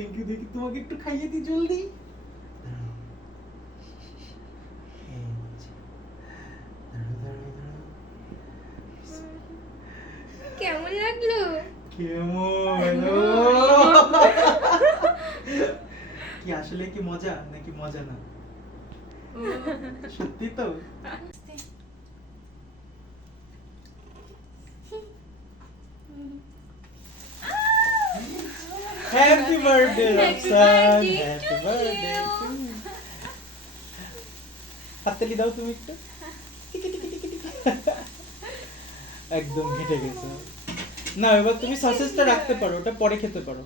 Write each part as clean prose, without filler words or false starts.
Thank you দেখি তোমাকে একটু খাইয়ে দিই জলদি। কেমন লাগলো? কেমন কি আসলে কি মজা নাকি মজা না? সত্যি তো? Happy birthday Roxan, happy birthday. হাততালি দাও তুমি একটু। একদম ঘেটে গেছে। না এবার তুমি সসেসটা রাখতে পারো, ওটা পরে খেতে পারো,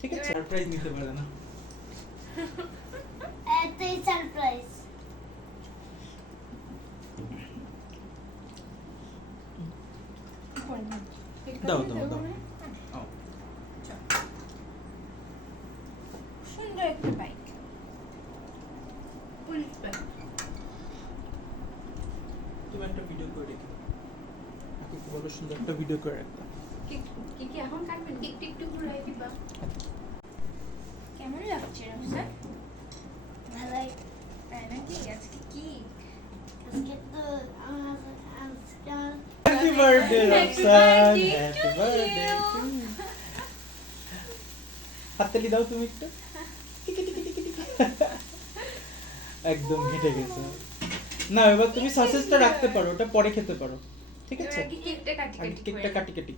ঠিক আছে? সারপ্রাইজ নিতে পারে না। এটাই সারপ্রাইজ। দাও দাও দাও। সুন্দর একটা বাইক, পুলিশ বাইক। তুমি একটা ভিডিও করে রেখে দাও। আপনি কি বলো সুন্দর একটা ভিডিও করে রাখবা। কি এখন কাটবেন? একটু একটু ঘুরাই দিবা। কেমন লাগছে রোশন? ভালোই। তাই নাকি? আজকে কি? আজকে তো আজকে happy birthday Roxan, happy birthday. হাততালি দাও তুমি একটু। একদম ঘেটে গেছে। না এবার তুমি সসেসটা রাখতে পারো, ওটা পরে খেতে পারো, ঠিক আছে? এবার কি কেকটা কাটি আগে কেকটা কাটি কাটি